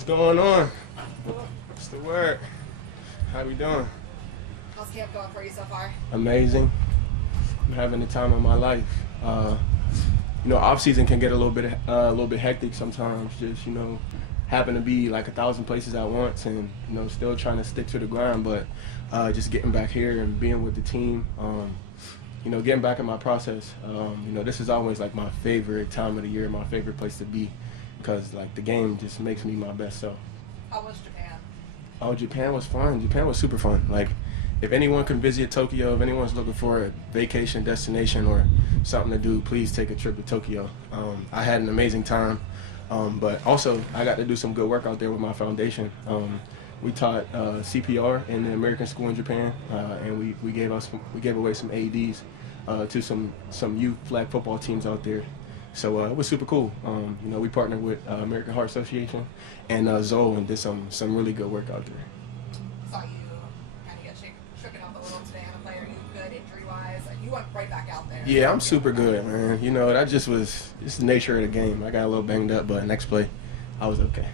What's going on? What's the word? How we doing? How's camp going for you so far? Amazing. I'm having the time of my life. Off season can get a little bit hectic sometimes. Just happen to be like 1,000 places at once, and still trying to stick to the grind. But just getting back here and being with the team. Getting back in my process. This is always like my favorite time of the year, my favorite place to be, because like the game just makes me my best self. How was Japan? Oh, Japan was fun. Japan was super fun. Like, if anyone can visit Tokyo, if anyone's looking for a vacation destination or something to do, please take a trip to Tokyo. I had an amazing time, but also I got to do some good work out there with my foundation. We taught CPR in the American school in Japan, and we gave away some AEDs to some youth flag football teams out there. So it was super cool. We partnered with American Heart Association and Zoe and did some really good work out there. Saw you kind of get shaken up a little today on a play. Are you good injury-wise? You went right back out there. Yeah, I'm super good, man. That just was just the nature of the game. I got a little banged up, but next play, I was okay.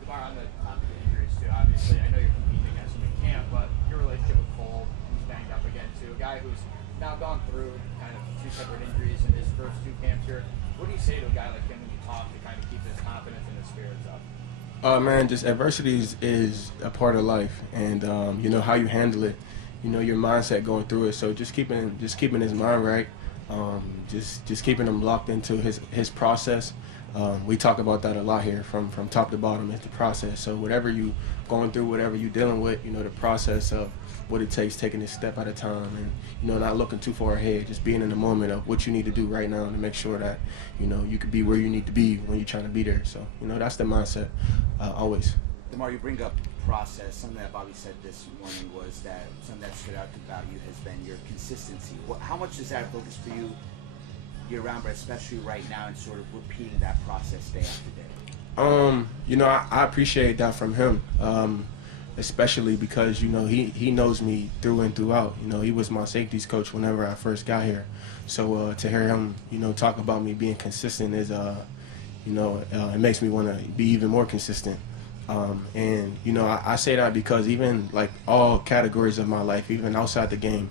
Damar, on the injuries too, obviously, I know you're competing against him in camp, but your relationship with Cole, he's banged up again too. A guy who's now gone through kind of 2 separate injuries in his first 2 camps here. What do you say to a guy like him when you talk to kind of keep his confidence and his spirits up? Man, just adversity is a part of life, and how you handle it, your mindset going through it. So just keeping his mind right, just keeping him locked into his process. We talk about that a lot here, from top to bottom. It's the process. So whatever you going through, whatever you dealing with, the process of what it takes, taking it step at a time, and not looking too far ahead, just being in the moment of what you need to do right now to make sure that you could be where you need to be when you're trying to be there. So that's the mindset always. Damar, you bring up process. Something that Bobby said this morning was that something that stood out about you has been your consistency. How much is that a focus for you year round, but especially right now, and sort of repeating that process day after day? I appreciate that from him. Especially because he knows me through and throughout. He was my safeties coach whenever I first got here. So to hear him talk about me being consistent is it makes me want to be even more consistent. I say that because even like all categories of my life, even outside the game,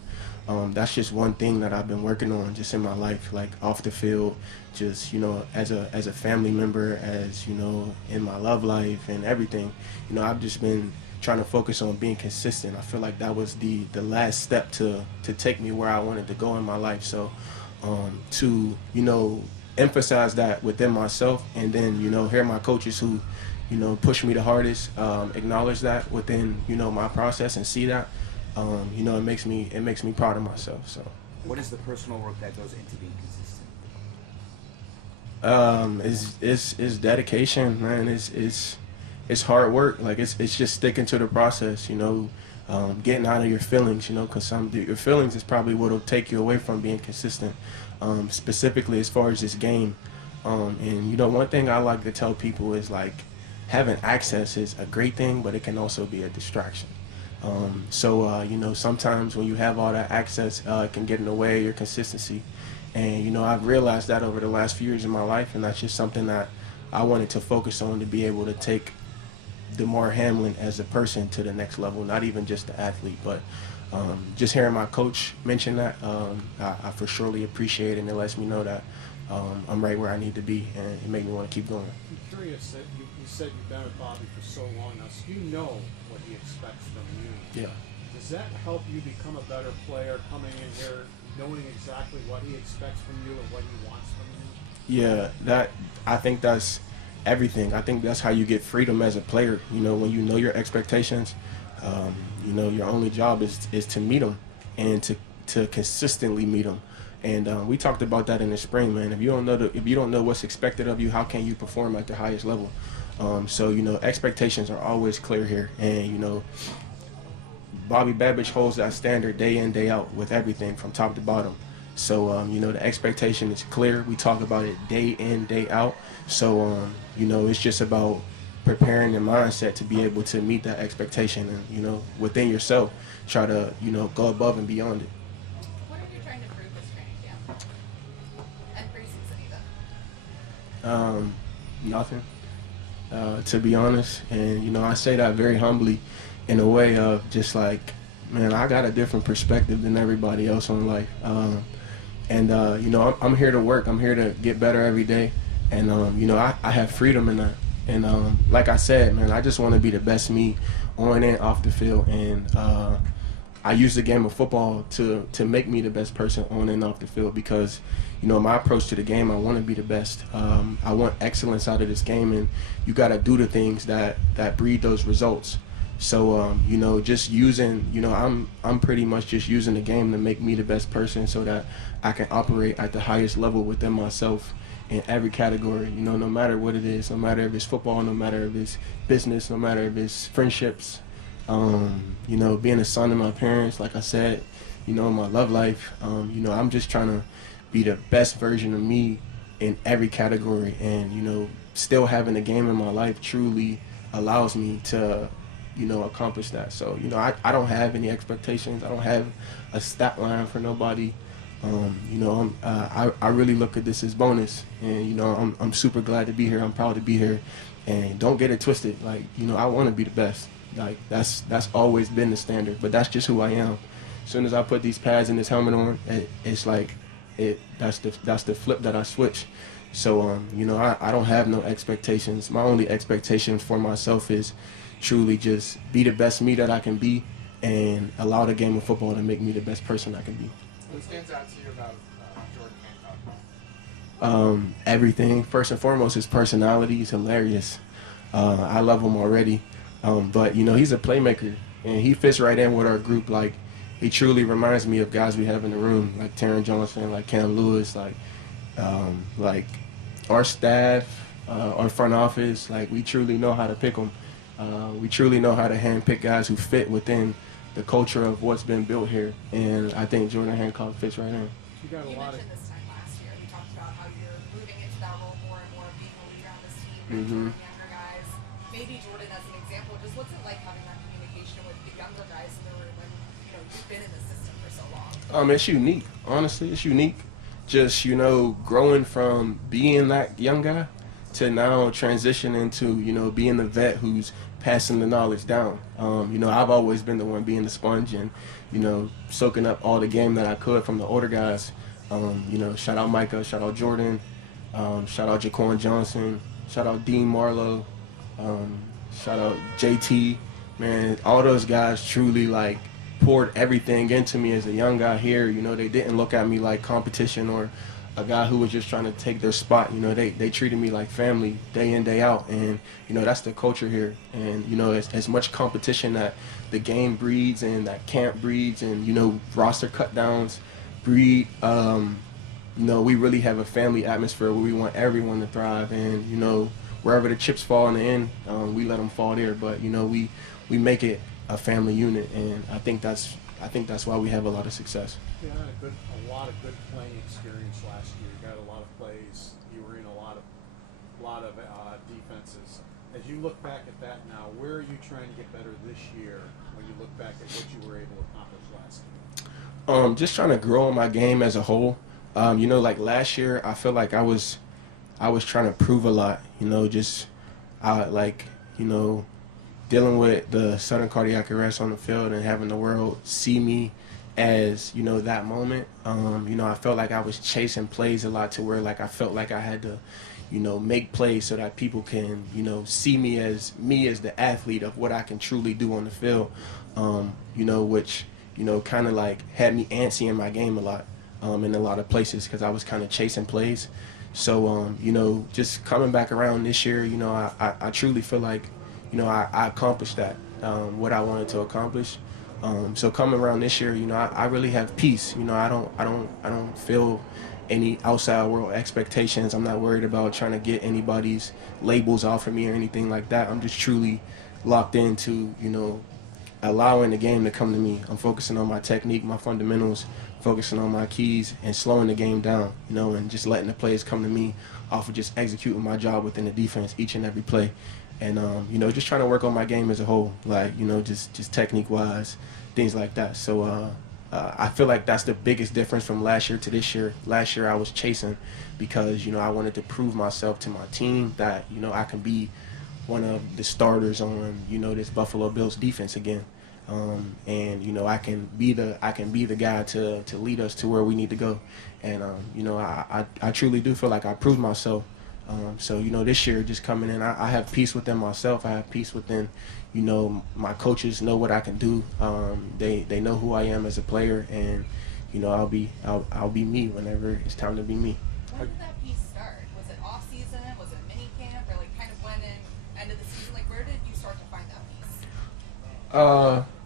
that's just one thing that I've been working on just in my life, like off the field, just as a family member, as in my love life and everything. I've just been trying to focus on being consistent. I feel like that was the last step to take me where I wanted to go in my life. So to emphasize that within myself, and then hear my coaches who push me the hardest acknowledge that within my process and see that it makes me proud of myself. So what is the personal work that goes into being consistent? It's dedication, man. It's hard work. Like it's just sticking to the process, getting out of your feelings, because your feelings is probably what'll take you away from being consistent, specifically as far as this game. And one thing I like to tell people is like having access is a great thing, but it can also be a distraction. Sometimes when you have all that access, it can get in the way of your consistency. And I've realized that over the last few years of my life, and that's just something that I wanted to focus on, to be able to take Damar Hamlin as a person to the next level, not even just the athlete, but just hearing my coach mention that, I for surely appreciate it, and it lets me know that I'm right where I need to be, and it makes me want to keep going. I'm curious that you said you've been with Bobby for so long now, so you know what he expects from you. Yeah. Does that help you become a better player, coming in here knowing exactly what he expects from you and what he wants from you? Yeah, I think that's everything. I think that's how you get freedom as a player. When you know your expectations, your only job is to meet them and to consistently meet them. And we talked about that in the spring, man. If you don't know what's expected of you, how can you perform at the highest level? So expectations are always clear here, and Bobby Babich holds that standard day in, day out with everything from top to bottom. So the expectation is clear. We talk about it day in, day out. So it's just about preparing your mindset to be able to meet that expectation, and within yourself, try to go above and beyond it. What are you trying to prove this training camp and preseason even? Nothing. to be honest. And, you know, I say that very humbly in a way of just like, man, I got a different perspective than everybody else on life. You know, I'm here to work. I'm here to get better every day. And, you know, I have freedom in that. And like I said, man, I just want to be the best me on and off the field. And I use the game of football to make me the best person on and off the field because, you know, my approach to the game, I want to be the best. I want excellence out of this game, and you got to do the things that breed those results. So, you know, just using, you know, I'm pretty much just using the game to make me the best person so that I can operate at the highest level within myself in every category, you know, no matter what it is, no matter if it's football, no matter if it's business, no matter if it's friendships, you know, being a son to my parents, like I said, you know, my love life, you know, I'm just trying to be the best version of me in every category. And, you know, still having a game in my life truly allows me to, you know, accomplish that. So, you know, I don't have any expectations. I don't have a stat line for nobody. You know, I really look at this as bonus, and, you know, I'm super glad to be here. I'm proud to be here, and don't get it twisted. Like, you know, I want to be the best. Like, that's always been the standard, but that's just who I am. As soon as I put these pads and this helmet on, it's like that's the flip that I switch. So, you know, I don't have no expectations. My only expectation for myself is truly just be the best me that I can be and allow the game of football to make me the best person I can be. What stands out to you about Jordan Hancock? Everything. First and foremost, his personality. He's hilarious. I love him already. But, you know, he's a playmaker, and he fits right in with our group. Like, he truly reminds me of guys we have in the room, like Taron Johnson, like Cam Lewis, like our staff, our front office. Like, we truly know how to pick them. We truly know how to handpick guys who fit within the culture of what's been built here, and I think Jordan Hancock fits right in. You got a You lot of mentioned this time last year. We talked about how you're moving into that role more and more, being a leader on this team, mentoring younger guys. Maybe Jordan, as an example, just what's it like having that communication with the younger guys in the room when, you know, you've been in the system for so long? It's unique. Honestly, it's unique. Just, you know, growing from being that young guy to now transitioning to, you know, being the vet who's passing the knowledge down. You know, I've always been the one being the sponge and, you know, soaking up all the game that I could from the older guys. You know, shout out Micah, shout out Jordan, shout out Jaquan Johnson, shout out Dean Marlowe, shout out JT. Man, all those guys truly, like, poured everything into me as a young guy here. You know, they didn't look at me like competition or a guy who was just trying to take their spot. You know, they treated me like family day in, day out. And, you know, that's the culture here. And, you know, as much competition that the game breeds and that camp breeds and, you know, roster cut downs breed, you know, we really have a family atmosphere where we want everyone to thrive. And, you know, wherever the chips fall in the end, we let them fall there. But, you know, we make it a family unit. And I think that's why we have a lot of success. You had a lot of good playing experience last year. You got a lot of plays. You were in a lot of defenses. As you look back at that now, where are you trying to get better this year when you look back at what you were able to accomplish last year? Just trying to grow in my game as a whole. You know, like last year, I feel like I was trying to prove a lot. You know, just you know, dealing with the sudden cardiac arrest on the field and having the world see me as, you know, that moment. You know, I felt like I was chasing plays a lot to where, like, I felt like I had to, you know, make plays so that people can, you know, see me as the athlete of what I can truly do on the field. You know, which, you know, kind of like had me antsy in my game a lot in a lot of places because I was kind of chasing plays. So, you know, just coming back around this year, you know, I truly feel like, you know, I accomplished that, what I wanted to accomplish. So coming around this year, you know, I really have peace. You know, I don't feel any outside world expectations. I'm not worried about trying to get anybody's labels off of me or anything like that. I'm just truly locked into, you know, allowing the game to come to me. I'm focusing on my technique, my fundamentals, focusing on my keys, and slowing the game down, you know, and just letting the plays come to me off of just executing my job within the defense each and every play. And, you know, just trying to work on my game as a whole, like, you know, just technique-wise, things like that. So I feel like that's the biggest difference from last year to this year. Last year I was chasing because, you know, I wanted to prove myself to my team that, you know, I can be one of the starters on, you know, this Buffalo Bills defense again. And you know, I can be the guy to lead us to where we need to go. And you know, I truly do feel like I proved myself. So you know, this year just coming in, I have peace within myself. I have peace within, you know, my coaches know what I can do. They know who I am as a player, and you know, I'll be me whenever it's time to be me. When did that piece start? Was it off season? Was it mini camp, or like kind of when in end of the season? Like where did you start to find that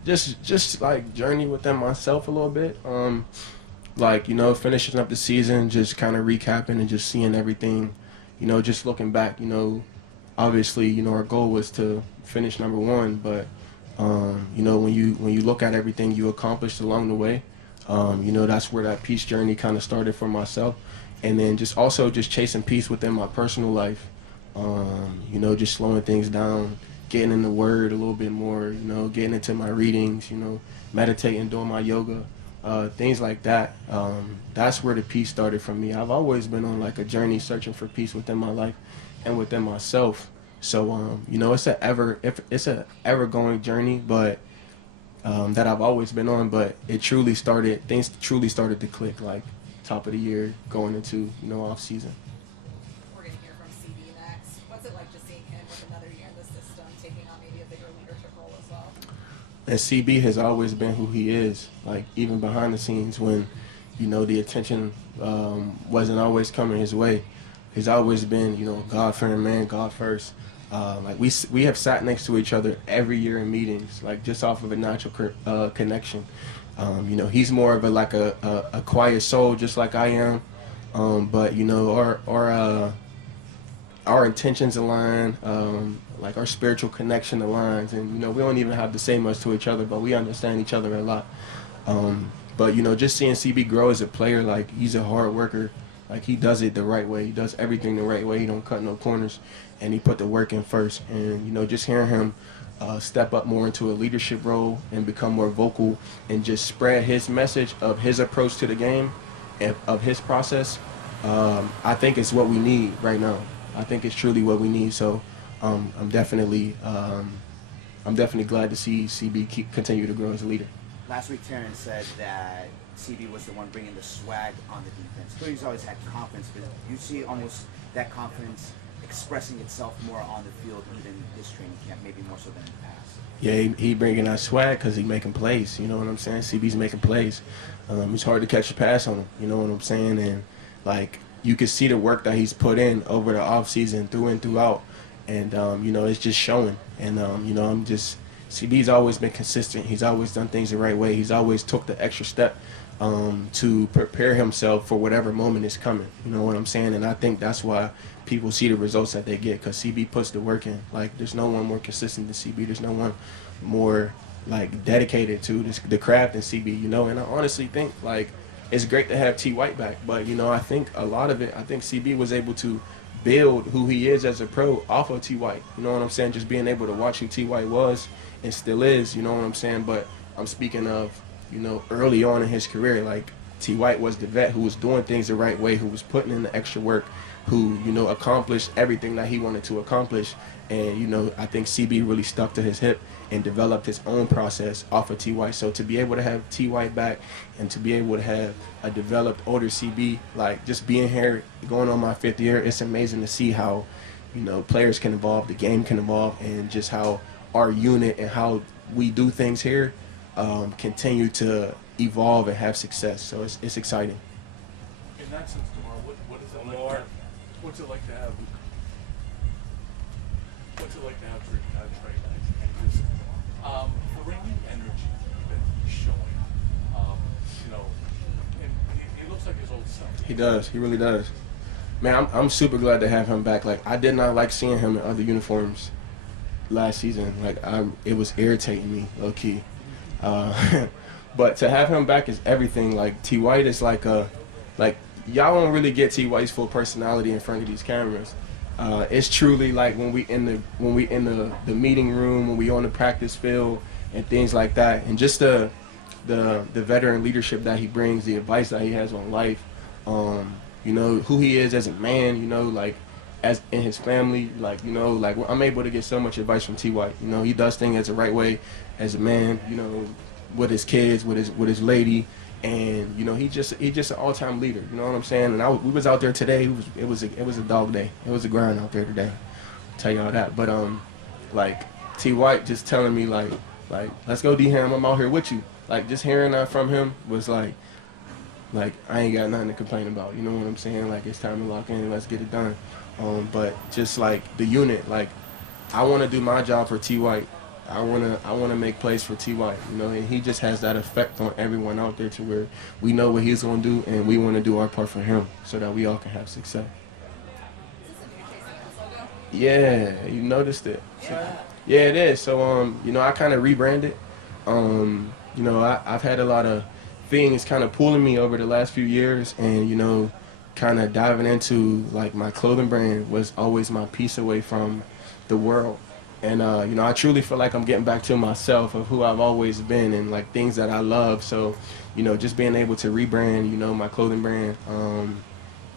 piece? Just like journey within myself a little bit. Like, you know, finishing up the season, just kind of recapping and just seeing everything, you know, just looking back, you know, obviously, you know, our goal was to finish #1, but you know, when you look at everything you accomplished along the way, you know, that's where that peace journey kind of started for myself. And then just also just chasing peace within my personal life, you know, just slowing things down, getting in the Word a little bit more, you know, getting into my readings, you know, meditating, doing my yoga, things like that. That's where the peace started for me. I've always been on like a journey searching for peace within my life and within myself. So, you know, it's a ever going journey, but that I've always been on. But things truly started to click like top of the year going into, you know, off season. We're going to hear from CB next. What's it like just seeing him with another year in the system, taking on maybe a bigger leadership role as well? And CB has always been who he is, like even behind the scenes when, you know, the attention wasn't always coming his way. He's always been, you know, God-fearing man, God first. Like we have sat next to each other every year in meetings, like just off of a natural connection. You know, he's more of a quiet soul, just like I am. But you know, our intentions align, like our spiritual connection aligns, and you know, we don't even have to say much to each other, but we understand each other a lot. But you know, just seeing CB grow as a player, like he's a hard worker. Like he does it the right way. He does everything the right way. He don't cut no corners, and he put the work in first. And you know, just hearing him step up more into a leadership role and become more vocal and just spread his message of his approach to the game and of his process, I think it's what we need right now. I think it's truly what we need. So I'm definitely glad to see CB continue to grow as a leader. Last week, Terrence said that CB was the one bringing the swag on the defense. He's always had confidence, but you see almost that confidence expressing itself more on the field, even this training camp, maybe more so than in the past. Yeah, he bringing that swag because he making plays. You know what I'm saying? CB's making plays. It's hard to catch a pass on him. You know what I'm saying? And like you can see the work that he's put in over the offseason, through and throughout, and you know, it's just showing. And you know, CB's always been consistent. He's always done things the right way. He's always took the extra step to prepare himself for whatever moment is coming. You know what I'm saying? And I think that's why people see the results that they get, because CB puts the work in. Like, there's no one more consistent than CB. There's no one more, like, dedicated to the craft than CB, you know? And I honestly think, like, it's great to have T. White back, but, you know, I think a lot of it, I think CB was able to build who he is as a pro off of T. White. You know what I'm saying? Just being able to watch who T. White was and still is, you know what I'm saying? But I'm speaking of, you know, early on in his career, like, T. White was the vet who was doing things the right way, who was putting in the extra work, who, you know, accomplished everything that he wanted to accomplish. And, you know, I think CB really stuck to his hip and developed his own process off of T. White. So to be able to have T. White back and to be able to have a developed older CB, like, just being here, going on my 5th year, it's amazing to see how, you know, players can evolve, the game can evolve, and just how our unit and how we do things here continue to evolve and have success. So it's exciting. In that sense, Damar, what's it like to have Trey Knight and just bringing energy that he's showing? You know, and he looks like his old self. He does. He really does. Man, I'm super glad to have him back. Like, I did not like seeing him in other uniforms last season. Like, it was irritating me, low key. But to have him back is everything. Like, T. White is like y'all don't really get T. White's full personality in front of these cameras. It's truly like when we in the meeting room, when we on the practice field and things like that, and just the veteran leadership that he brings, the advice that he has on life, you know, who he is as a man, you know, like as in his family, like, you know, like I'm able to get so much advice from T. White. You know, he does things as the right way, as a man, you know, with his kids, with his lady, and you know, he just an all-time leader. You know what I'm saying? And we was out there today. It was a dog day. It was a grind out there today. I'll tell you all that. But like T. White just telling me like let's go D-Ham. I'm out here with you. Like just hearing that from him was like I ain't got nothing to complain about. You know what I'm saying? Like it's time to lock in and let's get it done. But just like the unit, like I want to do my job for T. White. I wanna make plays for T. White, you know, and he just has that effect on everyone out there to where we know what he's gonna do and we want to do our part for him so that we all can have success. Is this a new Chasing Us logo? Yeah, you noticed it. Yeah, it is. So you know, I kind of rebranded. You know, I've had a lot of things kind of pulling me over the last few years, and you know, kind of diving into like my clothing brand was always my piece away from the world. And, you know, I truly feel like I'm getting back to myself of who I've always been and, like, things that I love. So, you know, just being able to rebrand, you know, my clothing brand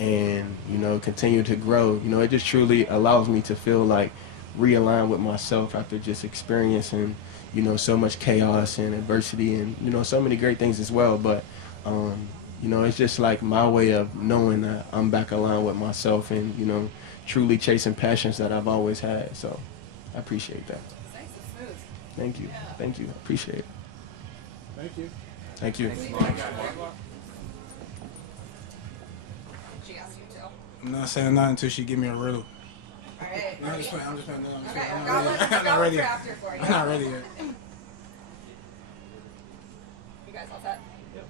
and, you know, continue to grow, you know, it just truly allows me to feel, like, realigned with myself after just experiencing, you know, so much chaos and adversity and, you know, so many great things as well. But, you know, it's just, like, my way of knowing that I'm back aligned with myself and, you know, truly chasing passions that I've always had. So I appreciate that. It's nice and smooth. Thank you. Thank you. Appreciate it. Thank you. Thank you. She asked you to. I'm not saying nothing until she give me a riddle. All right. I'm just playing. No, I'm just Okay, playing. I've got one. I've I'm not got one ready for yet. after for you. I'm not ready yet. You guys all set? Yep.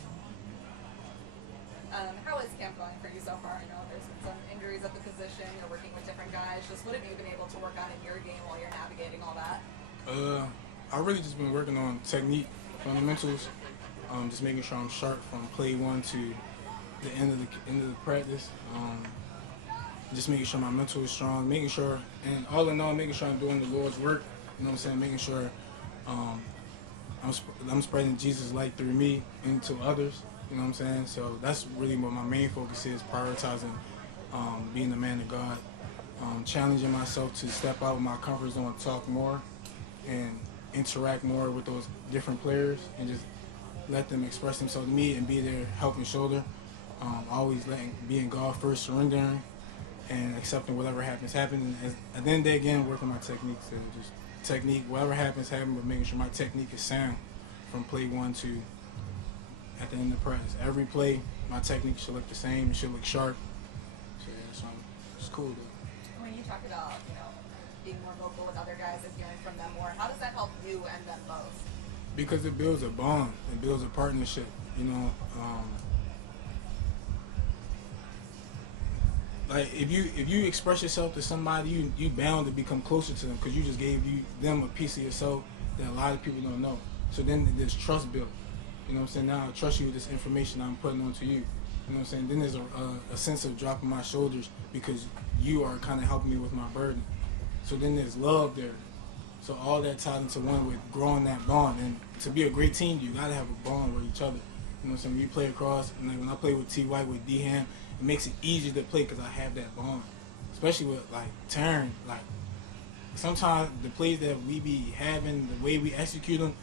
How is camp going for you so far? I know there's been some injuries at the position. You're working with different guys. Just what have you been able to work on in your game while you're navigating all that? I really just been working on technique, fundamentals, just making sure I'm sharp from play one to the end of the practice. Just making sure my mental is strong, making sure, and all in all, making sure I'm doing the Lord's work. You know what I'm saying? Making sure I'm spreading Jesus' light through me into others. You know what I'm saying? So that's really what my main focus is: prioritizing being a man of God, challenging myself to step out of my comfort zone, talk more, and interact more with those different players, and just let them express themselves to me and be their helping shoulder. Always being God first, surrendering, and accepting whatever happens. And at the end of the day, again, working my techniques. So just technique, whatever happens, but making sure my technique is sound from play one to at the end of the practice. Every play, my technique should look the same. It should look sharp. So yeah, so it's cool though. When you talk about, you know, being more vocal with other guys and hearing from them more, how does that help you and them both? Because it builds a bond, it builds a partnership, you know. Like if you express yourself to somebody, you bound to become closer to them because you just gave them a piece of yourself that a lot of people don't know. So then there's trust built. You know what I'm saying? Now I trust you with this information I'm putting onto you. You know what I'm saying? Then there's a sense of dropping my shoulders because you are kind of helping me with my burden. So then there's love there. So all that tied into one with growing that bond. And to be a great team, you got to have a bond with each other. You know what I'm saying? When you play across, and like when I play with T. White, with D-Ham, it makes it easier to play because I have that bond. Especially with, like, Taryn. Like, sometimes the plays that we be having, the way we execute them,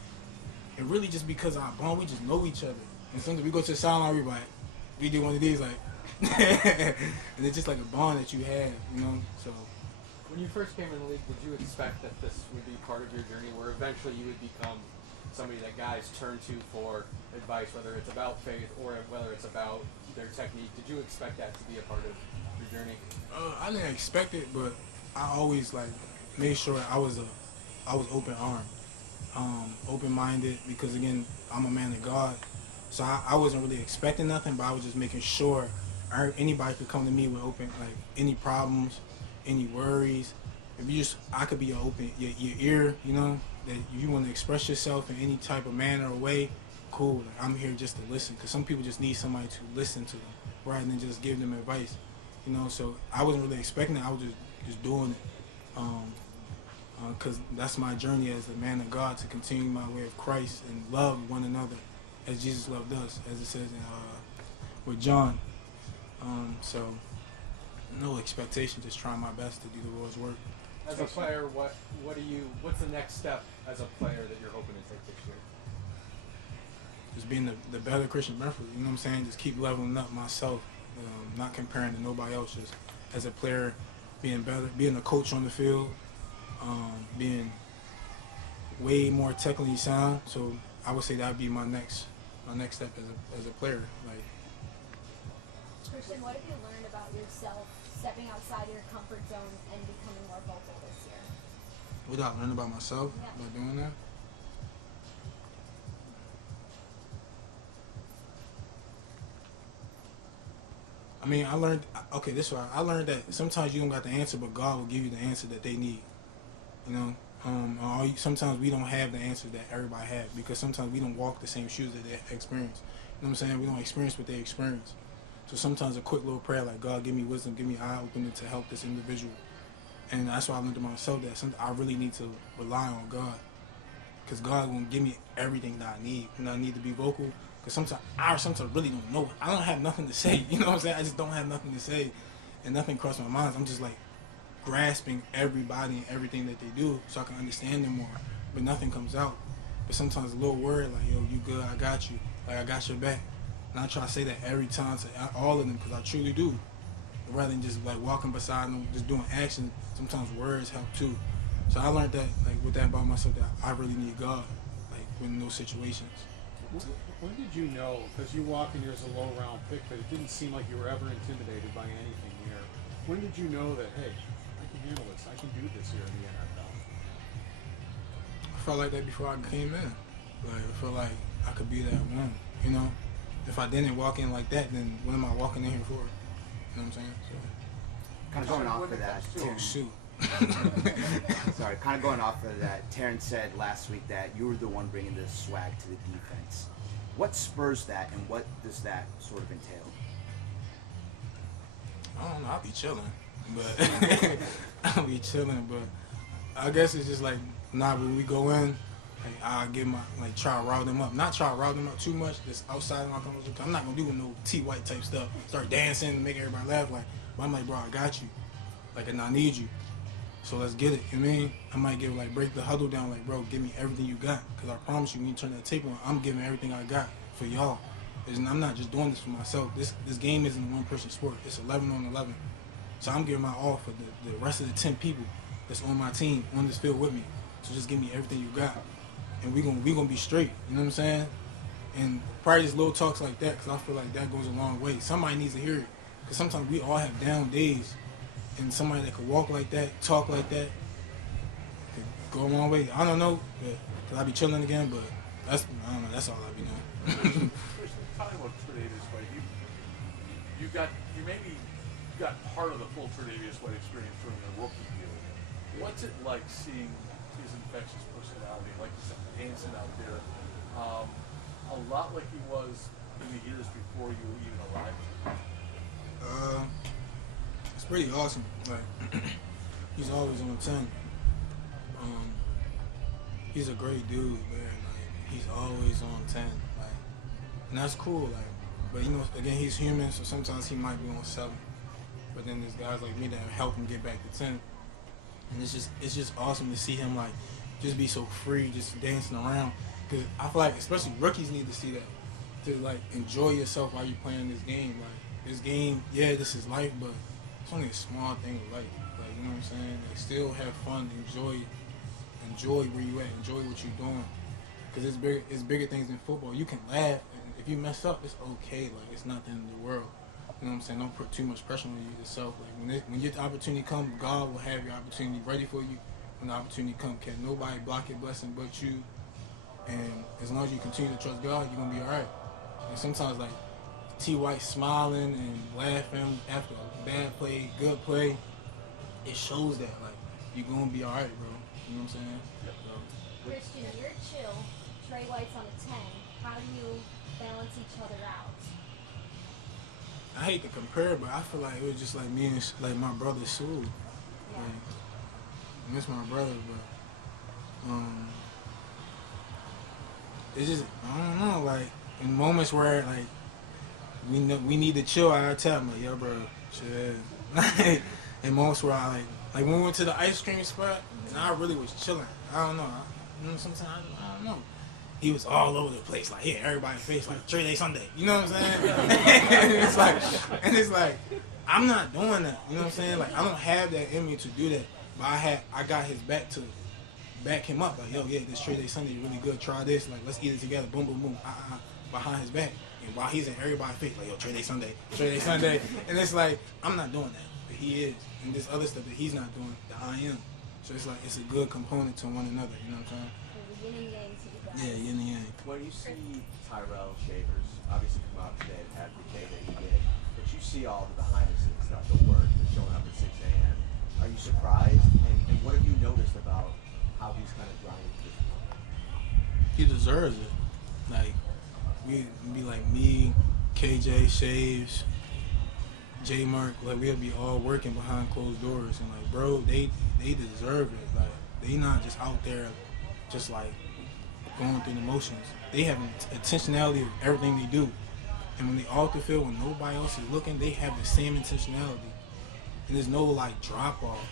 it really just because our bond, we just know each other. And sometimes we go to the sideline, we like, we do one of these, like, and it's just like a bond that you have, you know? So. When you first came in the league, did you expect that this would be part of your journey where eventually you would become somebody that guys turn to for advice, whether it's about faith or whether it's about their technique? Did you expect that to be a part of your journey? I didn't expect it, but I always like made sure I was open armed, open minded, because again, I'm a man of God. So I wasn't really expecting nothing, but I was just making sure anybody could come to me with open, like any problems, any worries. If you just, I could be your ear, you know, that you want to express yourself in any type of manner or way, cool. Like, I'm here just to listen, because some people just need somebody to listen to them rather than just give them advice, you know. So I wasn't really expecting it. I was just doing it, because that's my journey as a man of God, to continue my way of Christ and love one another as Jesus loved us, as it says in with John. So No expectation, just trying my best to do the Lord's work. As a player, what's the next step as a player that you're hoping to take this year? Just being the better Christian Benford, you know what I'm saying? Just keep leveling up myself, not comparing to nobody else. Just as a player, being better, being a coach on the field, being way more technically sound. So I would say that would be my next step as a player. Like, Christian, what have you learned about yourself stepping outside your comfort zone and becoming more vocal this year? what did I learn about myself Yeah. by doing that? I mean, I learned, okay, this one, I learned that sometimes you don't got the answer, but God will give you the answer that they need. You know, sometimes we don't have the answers that everybody has because sometimes we don't walk the same shoes that they experience. You know what I'm saying? We don't experience what they experience. So sometimes a quick little prayer like, God, give me wisdom, give me eye opening to help this individual. And that's why I learned to myself that I really need to rely on God. Because God won't give me everything that I need. And I need to be vocal. Because sometimes I really don't know. I don't have nothing to say. You know what I'm saying? I just don't have nothing to say. And nothing crossed my mind. I'm just like grasping everybody and everything that they do so I can understand them more. But nothing comes out. But sometimes a little word like, yo, you good, I got you. Like, I got your back. And I try to say that every time to all of them because I truly do. Rather than just like walking beside them, just doing action, sometimes words help too. So I learned that, like, with that about myself, that I really need God, like, in those situations. When did you know, because you walked in here as a low-round pick, but it didn't seem like you were ever intimidated by anything here. When did you know that, hey, I can handle this, I can do this here in the NFL? I felt like that before I came in. Like, I felt like I could be that one, you know? If I didn't walk in like that, then what am I walking in here for? You know what I'm saying? So, Kind of going off of that, oh, shoot. sorry, kind of going off of that, Terrence said last week that you were the one bringing the swag to the defense. What spurs that, and what does that sort of entail? I don't know, I'll be chilling. But, I'll be chilling, but I guess it's just like, when we go in, like, I'll give try to rile them up. Not try to rile them up too much, just outside of my comfort zone. I'm not going to do no T-White type stuff. Start dancing and make everybody laugh. But I'm like, bro, I got you. Like, and I need you. So let's get it. You know what I mean? I might break the huddle down, like, bro, give me everything you got. Because I promise you, when you turn that tape on, I'm giving everything I got for y'all. I'm not just doing this for myself. This game isn't a one-person sport. It's 11 on 11. So I'm giving my all for the rest of the 10 people that's on my team, on this field with me. So just give me everything you got. And we gonna be straight, you know what I'm saying? And probably just little talks like that, because I feel like that goes a long way. Somebody needs to hear it, because sometimes we all have down days, and somebody that could walk like that, talk like that, could go a long way. I don't know, because I be chilling again, but I don't know, that's all I be doing. Talking about Tre'Davious White, you got part of the full Tre'Davious White experience from your rookie year. What's it like seeing his infectious personality, like you said, dancing out there, a lot like he was in the years before you even arrived? It's pretty awesome. Like, he's always on 10. He's a great dude, man. Like, he's always on 10. Like, and that's cool. Like, but you know, again, he's human, so sometimes he might be on 7. But then there's guys like me that help him get back to 10. And it's just awesome to see him like just be so free, just dancing around. Because I feel like especially rookies need to see that, to like enjoy yourself while you're playing this game. Like, this game, yeah, this is life, but it's only a small thing of life. Like, you know what I'm saying? Like, still have fun, enjoy where you at, enjoy what you're doing. Because it's bigger things than football. You can laugh, and if you mess up, it's okay. Like, it's not the end of the world. You know what I'm saying? Don't put too much pressure on yourself. Like, when your opportunity comes, God will have your opportunity ready for you. When the opportunity comes, can't nobody block your blessing but you. And as long as you continue to trust God, you're gonna be all right. And sometimes, like, T. White smiling and laughing after a bad play, good play, it shows that like you're gonna be all right, bro. You know what I'm saying? So, Christian, you're chill. Trey White's on a 10. How do you balance each other out? I hate to compare, but I feel like it was just like me and like my brother Sue. Yeah. Like, I miss my brother, but it's just, I don't know, like in moments where like we need to chill, I tell him like, yo, bro, chill. Like, in moments where I like when we went to the ice cream spot, and I really was chilling. I don't know. Sometimes I don't know. He was all over the place, like everybody's face, like Trey Sunday. You know what I'm saying? and it's like, I'm not doing that. You know what I'm saying? Like I don't have that in me to do that. But I got his back to back him up. Like, yo, yeah, this Trey Sunday is really good. Try this. Like, let's eat it together. Boom, boom, boom. Behind his back. And while he's in everybody's face, like, yo, Trey Sunday. And it's like, I'm not doing that. But he is. And this other stuff that he's not doing, that I am. So it's like, it's a good component to one another. You know what I'm saying? Yin and yang to you guys. Yeah, yin and yang. When you see Tyrell Shavers obviously come out today and have the day that he did, but you see all the behind the scenes stuff, the work, the showing up at 6 a.m. Are you surprised? And what have you noticed about how he's kind of grinding this point? He deserves it. Like, we be like me, KJ, Shaves, J Mark, like we'll be all working behind closed doors, and like, bro, they deserve it. Like, they not just out there just like going through the motions. They have intentionality of everything they do, and when they off the field, when nobody else is looking, they have the same intentionality, and there's no like drop off.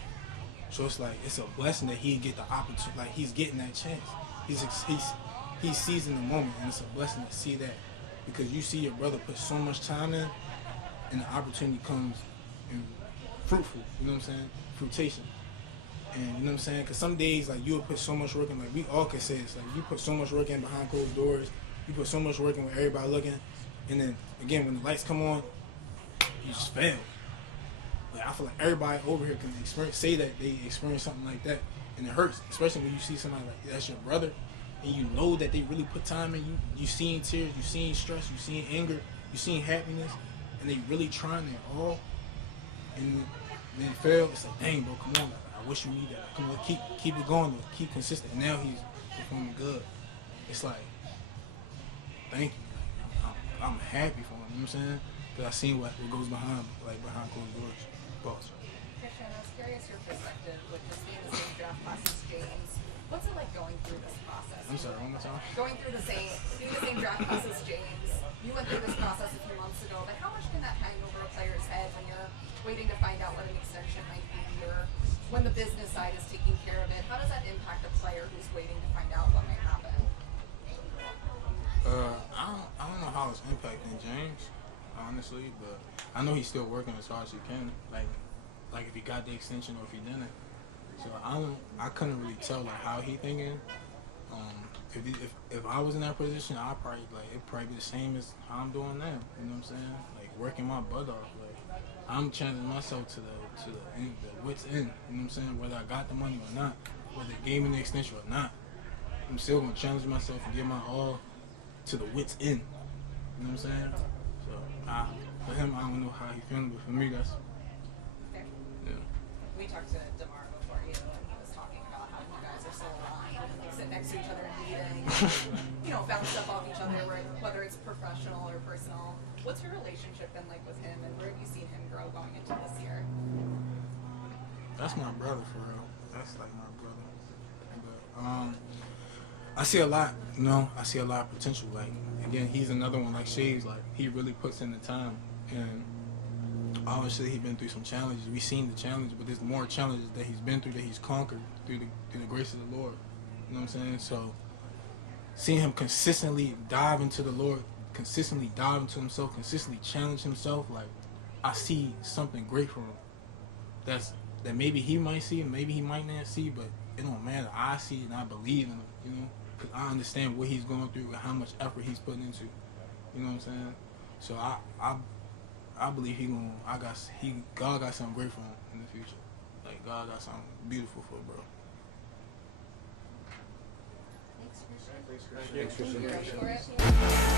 So it's like, it's a blessing that he get the opportunity, like he's getting that chance. He's seizing the moment, and it's a blessing to see that, because you see your brother put so much time in, and the opportunity comes and fruitful, you know what I'm saying? Fruitation. And you know what I'm saying? Because some days, like, you'll put so much work in, like, we all can say this, like, you put so much work in behind closed doors, you put so much work in with everybody looking, and then, again, when the lights come on, you just fail. Like, I feel like everybody over here can say that they experience something like that, and it hurts, especially when you see somebody like, that's your brother, and you know that they really put time in. You seen tears, you seen stress, you seen anger, you seen happiness, and they really trying their all, and then fail. It's like, dang, bro, come on, I wish you need that. Come on, keep it going, keep consistent. And now he's performing good. It's like, thank you. I'm happy for him. You know what I'm saying? Because I seen what goes behind closed doors. Boss. Christian, I was curious your perspective with this being the same draft class as James. What's it like going through this process? I'm sorry, one more time. Going through the same draft class as James. You went through this process a few months ago, but how much can that hang over a player's head when you're waiting to find out what an extension might be, or when the business side is taking care of it? How does that impact a player who's waiting to find out what might happen? I don't know how it's impacting James, honestly, but I know he's still working as hard as he can. Like if he got the extension or if he didn't. So I couldn't really tell like how he thinking. If I was in that position, I'd probably it'd probably be the same as how I'm doing now. You know what I'm saying? Like working my butt off. Like I'm challenging myself to the wit's end. You know what I'm saying? Whether I got the money or not, whether they gave me the extension or not, I'm still gonna challenge myself and give my all to the wit's end. You know what I'm saying? So for him, I don't know how he feeling, but for me, that's Fair. yeah. We talked to Damar before you, and he was talking about how you guys are so aligned, and you sit next to each other in meetings, bounce stuff off each other, whether it's professional or personal. What's your relationship been like with him, and where have you seen him grow going into this year? That's my brother, for real. That's like my brother. But I see a lot, I see a lot of potential. Like, again, he's another one like Shaves. Like, he really puts in the time. And obviously, he's been through some challenges. We've seen the challenge, but there's more challenges that he's been through that he's conquered through the grace of the Lord. You know what I'm saying? So, seeing him consistently dive into the Lord, consistently dive into himself, consistently challenge himself, like, I see something great for him. That maybe he might see, maybe he might not see, but it don't matter. I see it and I believe in him, because I understand what he's going through and how much effort he's putting into. You know what I'm saying? So I believe God got something great for him in the future. Like, God got something beautiful for bro. Thanks, Christian. Thank you. Ready for it?